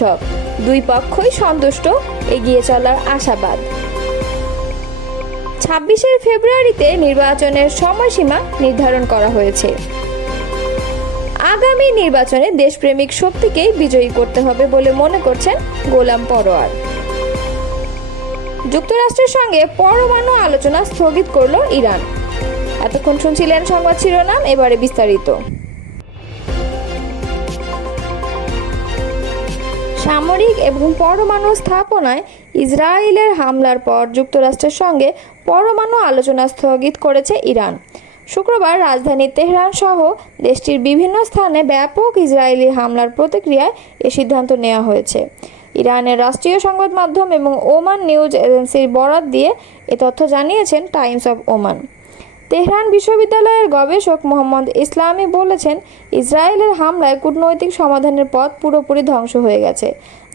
বৈঠক, দুই পক্ষই সন্তুষ্ট, এগিয়ে চলার আশাবাদ। 26 ফেব্রুয়ারিতে নির্বাচনের সময়সীমা নির্ধারণ করা হয়েছে। আগামী নির্বাচনে দেশপ্রেমিক শক্তিকেই বিজয়ী করতে হবে বলে মনে করছেন গোলাম পরোয়ার। যুক্তরাষ্ট্রের সঙ্গে পরমাণু আলোচনা স্থগিত করল ইরান। এতক্ষণ শুনছিলেন সংবাদ শিরোনাম, এবারে বিস্তারিত। সামরিক এবং পরমাণু স্থাপনায় ইসরায়েলের হামলার পর যুক্তরাষ্ট্রের সঙ্গে পরমাণু আলোচনা স্থগিত করেছে ইরান। শুক্রবার রাজধানী তেহরান সহ দেশটির বিভিন্ন স্থানে ব্যাপক ইসরায়েলি হামলার প্রতিক্রিয়ায় এ সিদ্ধান্ত নেওয়া হয়েছে। ইরানের রাষ্ট্রীয় সংবাদ মাধ্যম এবং ওমান নিউজ এজেন্সির বরাত দিয়ে এ তথ্য জানিয়েছেন টাইমস অব ওমান। তেহরান বিশ্ববিদ্যালয়ের গবেষক মোহাম্মদ ইসলামি বলেছেন, ইসরায়েলের হামলায় কূটনৈতিক সমাধানের পথ পুরোপুরি ধ্বংস হয়ে গেছে,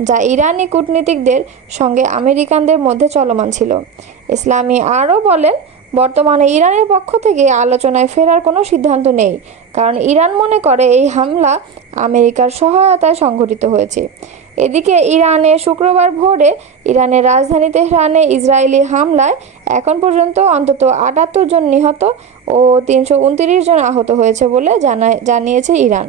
যা ইরানি কূটনীতিকদের সঙ্গে আমেরিকানদের মধ্যে চলমান ছিল। ইসলামি আরও বলেন, বর্তমানে ইরানের পক্ষ থেকে আলোচনায় ফেরার কোনো সিদ্ধান্ত নেই, কারণ ইরান মনে করে এই হামলা আমেরিকার সহায়তায় সংঘটিত হয়েছে। এদিকে ইরানে শুক্রবার ভোরে ইরানের রাজধানী তেহরানে ইসরায়েলি হামলায় এখন পর্যন্ত অন্তত 78 জন নিহত ও 329 জন আহত হয়েছে বলে জানিয়েছে ইরান।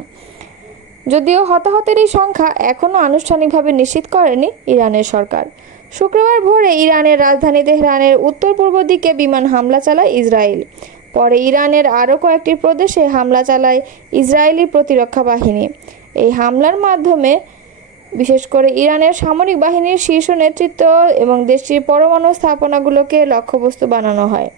যদিও হতাহতের এই সংখ্যা এখনও আনুষ্ঠানিকভাবে নিশ্চিত করেনি ইরানের সরকার। শুক্রবার ভোরে ইরানের রাজধানী তেহরানের উত্তর পূর্ব দিকে বিমান হামলা চালায় ইসরায়েল। পরে ইরানের আরও কয়েকটি প্রদেশে হামলা চালায় ইসরায়েলি প্রতিরক্ষা বাহিনী। এই হামলার মাধ্যমে বিশেষ করে ইরানের সামরিক বাহিনীর শীর্ষ নেতৃত্ব এবং দেশটির পরমাণু স্থাপনাগুলোকে লক্ষ্যবস্তু বানানো হয়।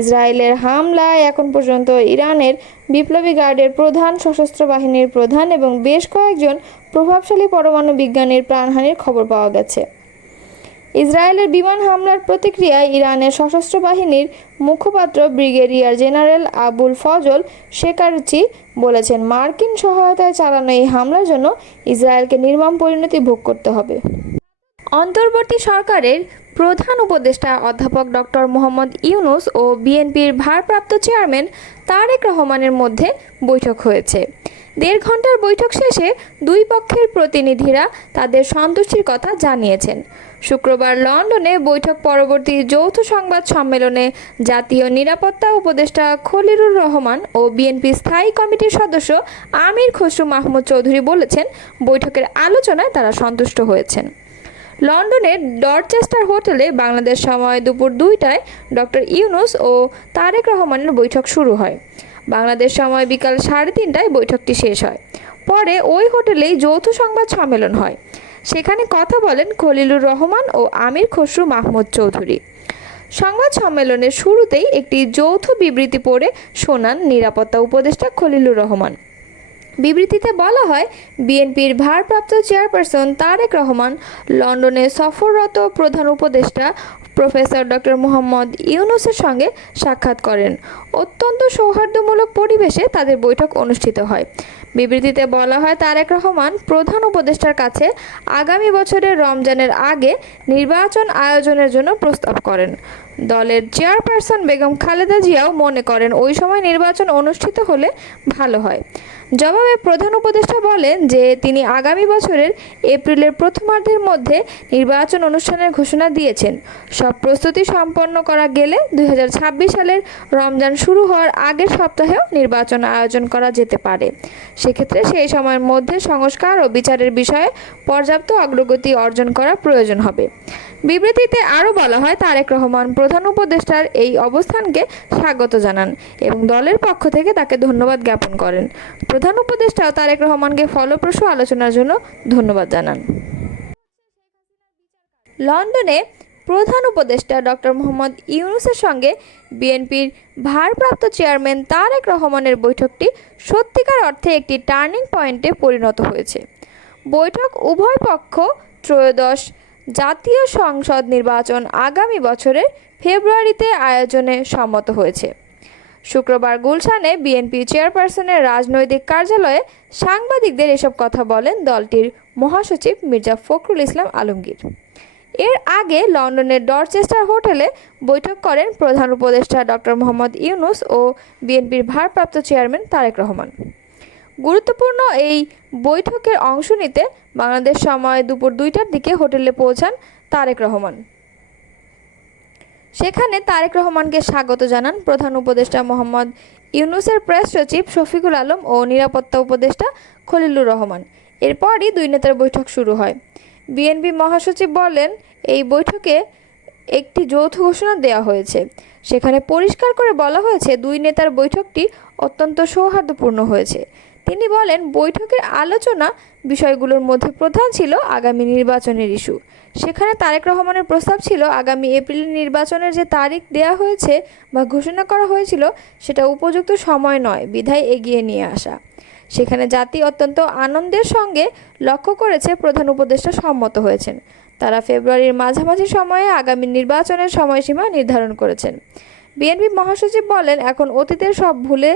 ইসরায়েলের হামলায় এখন পর্যন্ত ইরানের বিপ্লবী গার্ডের প্রধান, সশস্ত্র বাহিনীর প্রধান এবং বেশ কয়েকজন প্রভাবশালী পরমাণু বিজ্ঞানীর প্রাণহানির খবর পাওয়া গেছে। ইসরায়েলের বিমান হামলার প্রতিক্রিয়ায় ইরানের সশস্ত্র বাহিনীর মুখপাত্র ব্রিগেডিয়ার জেনারেল আবুল ফজল শেকারচি বলেছেন, মার্কিন সহায়তায় চালানো এই হামলার জন্য ইসরায়েলকে নির্মম পরিণতি ভোগ করতে হবে। অন্তর্বর্তী সরকারের প্রধান উপদেষ্টা অধ্যাপক ডক্টর মোহাম্মদ ইউনূস ও বিএনপির ভারপ্রাপ্ত চেয়ারম্যান তারেক রহমানের মধ্যে বৈঠক হয়েছে। 1.5 ঘন্টার বৈঠক শেষে দুই পক্ষের প্রতিনিধিরা তাদের সন্তুষ্টির কথা জানিয়েছেন। শুক্রবার লন্ডনে বৈঠক পরবর্তী যৌথ সংবাদ সম্মেলনে জাতীয় নিরাপত্তা উপদেষ্টা খলিলুর রহমান ও বিএনপি স্থায়ী কমিটির সদস্য আমির খসরু মাহমুদ চৌধুরী বলেছেন, বৈঠকের আলোচনায় তারা সন্তুষ্ট হয়েছেন। লন্ডনের ডরচেস্টার হোটেলে বাংলাদেশ সময় দুপুর 2টায় ডক্টর ইউনূস ও তারেক রহমানের বৈঠক শুরু হয়। বাংলাদেশ সময় বিকাল 3:30টায় বৈঠকটি শেষ হয়। পরে ওই হোটেলেই যৌথ সংবাদ সম্মেলন হয়। সেখানে কথা বলেন খলিলুর রহমান ও আমির খসরু মাহমুদ চৌধুরী। সংবাদ সম্মেলনের শুরুতেই একটি যৌথ বিবৃতি পড়ে শোনান নিরাপত্তা উপদেষ্টা খলিলুর রহমান। বিবৃতিতে বলা হয়, বিএনপির ভারপ্রাপ্ত চেয়ারপারসন তারেক রহমান লন্ডনে সফররত প্রধান উপদেষ্টা প্রফেসর ডক্টর মোহাম্মদ ইউনূসের সঙ্গে সাক্ষাৎ করেন। অত্যন্ত সৌহার্দ্যমূলক পরিবেশে তাদের বৈঠক অনুষ্ঠিত হয়। বিবৃতিতে বলা হয়, তারেক রহমান প্রধান উপদেষ্টার কাছে আগামী বছরের রমজানের আগে নির্বাচন আয়োজনের জন্য প্রস্তাব করেন। দলের চেয়ারপারসন বেগম খালেদা জিয়াও মনে করেন ওই সময় নির্বাচন অনুষ্ঠিত হলে ভালো হয়। জবাবে প্রধান উপদেষ্টা বলেন যে তিনি আগামী বছরের এপ্রিলের প্রথমার্ধের মধ্যে নির্বাচন অনুষ্ঠানের ঘোষণা দিয়েছেন। সব প্রস্তুতি সম্পন্ন করা গেলে 2026 সালের রমজান শুরু হওয়ার আগের সপ্তাহেও নির্বাচন আয়োজন করা যেতে পারে। সেক্ষেত্রে সেই সময়ের মধ্যে সংস্কার ও বিচারের বিষয়ে পর্যাপ্ত অগ্রগতি অর্জন করা প্রয়োজন হবে। বিবৃতিতে আরও বলা হয়, তারেক রহমান প্রধান উপদেষ্টার এই অবস্থানকে স্বাগত জানান এবং দলের পক্ষ থেকে তাকে ধন্যবাদ জ্ঞাপন করেন। প্রধান উপদেষ্টাও তারেক রহমানকে ফলপ্রসূ আলোচনার জন্য ধন্যবাদ জানান। লন্ডনে প্রধান উপদেষ্টা ডক্টর মোহাম্মদ ইউনূসের সঙ্গে বিএনপির ভারপ্রাপ্ত চেয়ারম্যান তারেক রহমানের বৈঠকটি সত্যিকার অর্থে একটি টার্নিং পয়েন্টে পরিণত হয়েছে। বৈঠক উভয় পক্ষ ত্রয়োদশ জাতীয় সংসদ নির্বাচন আগামী বছরের ফেব্রুয়ারিতে আয়োজনে সম্মত হয়েছে। শুক্রবার গুলশানে বিএনপি চেয়ারপারসনের রাজনৈতিক কার্যালয়ে সাংবাদিকদের এসব কথা বলেন দলটির মহাসচিব মির্জা ফখরুল ইসলাম আলমগীর। এর আগে লন্ডনের ডরচেস্টার হোটেলে বৈঠক করেন প্রধান উপদেষ্টা ডক্টর মোহাম্মদ ইউনূস ও বিএনপির ভারপ্রাপ্ত চেয়ারম্যান তারেক রহমান। গুরুত্বপূর্ণ এই বৈঠকের অংশ নিতে বাংলাদেশ সময় দুপুর 2টার দিকে হোটেলে পৌঁছান তারেক রহমান। সেখানে তারেক রহমানকে স্বাগত জানান প্রধান উপদেষ্টা মোহাম্মদ ইউনূসের প্রেস সচিব শফিকুল আলম ও নিরাপত্তা উপদেষ্টা খলিলুর রহমান। এরপরই দুই নেতার বৈঠক শুরু হয়। বিএনপি মহাসচিব বলেন, এই বৈঠকে একটি যৌথ ঘোষণা দেওয়া হয়েছে। সেখানে পরিষ্কার করে বলা হয়েছে দুই নেতার বৈঠকটি অত্যন্ত সৌহার্দ্যপূর্ণ হয়েছে। তিনি বলেন, বৈঠকের আলোচনা বিষয়গুলোর মধ্যে প্রধান ছিল আগামী নির্বাচনের ইস্যু। সেখানে তারেক রহমানের প্রস্তাব ছিল আগামী এপ্রিলে নির্বাচনের যে তারিখ দেয়া হয়েছে বা ঘোষণা করা হয়েছিল সেটা উপযুক্ত সময় নয়, বিধায় এগিয়ে নিয়ে আসা। সেখানে জাতি অত্যন্ত আনন্দের সঙ্গে লক্ষ্য করেছে প্রধান উপদেষ্টা সম্মত হয়েছেন। তারা ফেব্রুয়ারির মাঝামাঝি সময়ে আগামী নির্বাচনের সময়সীমা নির্ধারণ করেছেন। বিএনপি মহাসচিব বলেন, এখন অতীতের সব ভুলে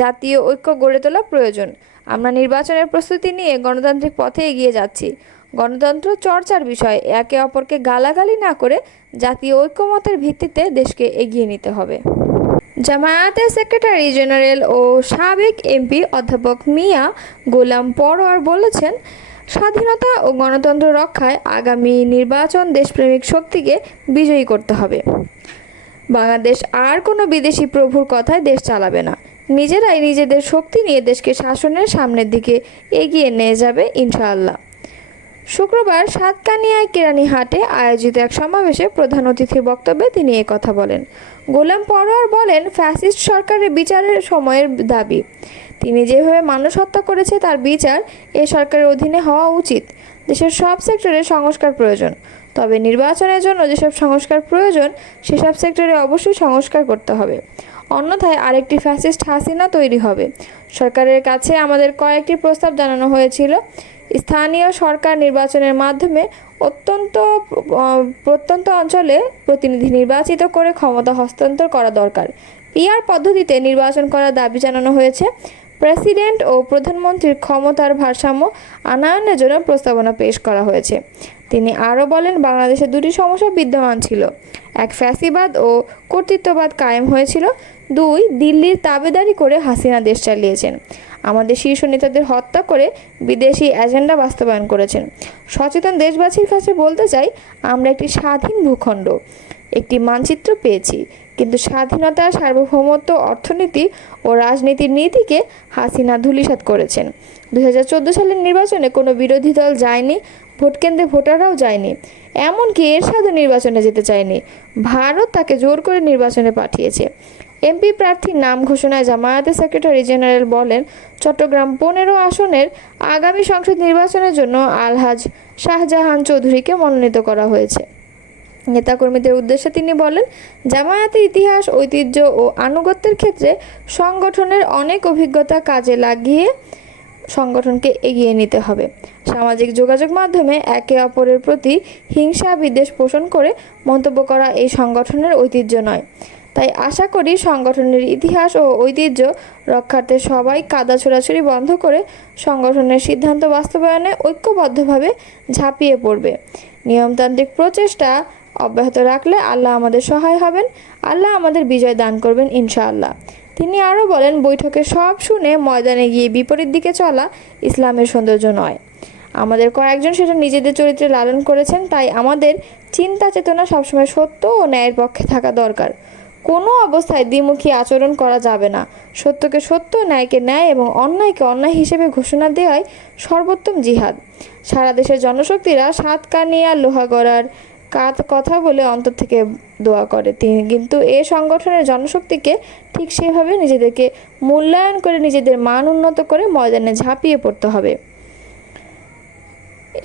জাতীয় ঐক্য গড়ে তোলা প্রয়োজন। আমরা নির্বাচনের প্রস্তুতি নিয়ে গণতান্ত্রিক পথে এগিয়ে যাচ্ছি। গণতন্ত্র চর্চার বিষয়, একে অপরকে গালাগালি না করে জাতীয় ঐক্যমতের ভিত্তিতে দেশকে এগিয়ে নিতে হবে। জামায়াতের সেক্রেটারি জেনারেল ও সাবেক এমপি অধ্যাপক মিয়া গোলাম পরোয়ার বলেছেন, স্বাধীনতা ও গণতন্ত্র রক্ষায় আগামী নির্বাচন দেশপ্রেমিক শক্তিকে বিজয়ী করতে হবে। বাংলাদেশ আর কোনো বিদেশি প্রভুর কথায় দেশ চালাবে না। নিজেরাই নিজেদের শক্তি নিয়ে দেশকে শাসনের সামনের দিকে এগিয়ে নিয়ে যাবে ইনশাআল্লাহ। শুক্রবার সাতকানিয়ায় কেরানীহাটে আয়োজিত এক সমাবেশে প্রধান অতিথির বক্তব্যে তিনি কথা বলেন। গোলাম পরোয়ার বলেন, ফ্যাসিস্ট সরকারের বিচারের সময়ের দাবি। তিনি যেভাবে মানুষ হত্যা করেছে তার বিচার এ সরকারের অধীনে হওয়া উচিত। দেশের সব সেক্টরে সংস্কার প্রয়োজন, তবে নির্বাচনের জন্য যেসব সংস্কার প্রয়োজন সেসব সেক্টরে অবশ্যই সংস্কার করতে হবে, অন্যথায় আরেকটি ফ্যাসিস্ট হাসিনা তৈরি হবে। সরকারের কাছে আমাদের কয়েকটি প্রস্তাব জানানো হয়েছিল। স্থানীয় সরকার নির্বাচনের মাধ্যমে প্রত্যন্ত অঞ্চলে প্রতিনিধি নির্বাচিত করে ক্ষমতা হস্তান্তর করা দরকার। পিআর পদ্ধতিতে নির্বাচন করার দাবি জানানো হয়েছে। প্রেসিডেন্ট ও প্রধানমন্ত্রীর ক্ষমতার ভারসাম্য আনয়নের জন্য প্রস্তাবনা পেশ করা হয়েছে। তিনি আরও বলেন, বাংলাদেশে দুটি সমস্যা বিদ্যমান ছিল। এক, ফ্যাসিবাদ ও কর্তৃত্ববাদ কায়েম হয়েছিল। দুই, দিল্লির তাবেদারি করে হাসিনা দেশ চালিয়েছেন। আমাদের শীর্ষ নেতাদের হত্যা করে বিদেশি এজেন্ডা বাস্তবায়ন করেছেন। সচেতন দেশবাসীর কাছে বলতে চাই, আমরা একটি স্বাধীন ভূখণ্ড, একটি মানচিত্র পেয়েছি, কিন্তু স্বাধীনতা, সার্বভৌমত্ব, অর্থনীতি ও রাজনীতির নীতিকে হাসিনা ধূলিসাৎ করেছেন। 2014 সালের নির্বাচনে কোনো বিরোধী দল যায়নি, ভোটকেন্দ্রে ভোটাররাও যায়নি, এমনকি এরশাদও নির্বাচনে যেতে চায়নি। ভারত তাকে জোর করে নির্বাচনে পাঠিয়েছে। এমপি প্রার্থীর নাম ঘোষণায় জামায়াতের সেক্রেটারি জেনারেল বলেন, চট্টগ্রাম 15 আসনের আগামী সংসদ নির্বাচনের জন্য আলহাজ শাহজাহান চৌধুরীকে মনোনীত করা হয়েছে। নেতাকর্মীদের উদ্দেশ্যে তিনি বলেন, জামায়াতের ইতিহাস, ঐতিহ্য ও আনুগত্যের ক্ষেত্রে সংগঠনের অনেক অভিজ্ঞতা কাজে লাগিয়ে সংগঠনকে এগিয়ে নিতে হবে। সামাজিক যোগাযোগ মাধ্যমে একে অপরের প্রতি হিংসা বিদ্বেষ পোষণ করে মন্তব্য করা এই সংগঠনের ঐতিহ্য নয়। তাই আশা করি সংগঠনের ইতিহাস ও ঐতিহ্য রক্ষার্থে সবাই কাদা ছোড়াছুড়ি বন্ধ করে সংগঠনের সিদ্ধান্ত বাস্তবায়নে ঐক্যবদ্ধভাবে ঝাঁপিয়ে পড়বে। নিয়মতান্ত্রিক প্রচেষ্টা অব্যাহত রাখলে আল্লাহ আমাদের সহায় হবেন, আল্লাহ আমাদের বিজয় দান করবেন ইনশাআল্লাহ। তিনি আরও বলেন, বৈঠকে সব শুনে ময়দানে গিয়ে বিপরীত দিকে চলা ইসলামের সৌন্দর্য নয়। আমাদের কয়েকজন সেটা নিজেদের চরিত্রে লালন করেছেন, তাই আমাদের চিন্তা চেতনা সবসময় সত্য ও ন্যায়ের পক্ষে থাকা দরকার। কোনো অবস্থায় দ্বিমুখী আচরণ করা যাবে না। সত্যকে সত্য, ন্যায়কে ন্যায় এবং অন্যায়কে অন্যায় হিসেবে ঘোষণা দেওয়াই সর্বোত্তম জিহাদ। সারা দেশের জনশক্তিরা সাতকানিয়া লোহাগড়ার কথা বলে অন্তর থেকে দোয়া করে, কিন্তু এ সংগঠনের জনশক্তিকে ঠিক সেভাবে নিজেদেরকে মূল্যায়ন করে নিজেদের মান উন্নত করে ময়দানে ঝাঁপিয়ে পড়তে হবে।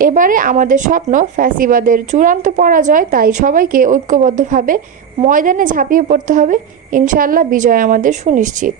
এবারে আমাদের স্বপ্ন ফ্যাসিবাদের চূড়ান্ত পরাজয়, তাই সবাইকে ঐক্যবদ্ধভাবে ময়দানে ঝাঁপিয়ে পড়তে হবে। ইনশাআল্লাহ বিজয় আমাদের সুনিশ্চিত।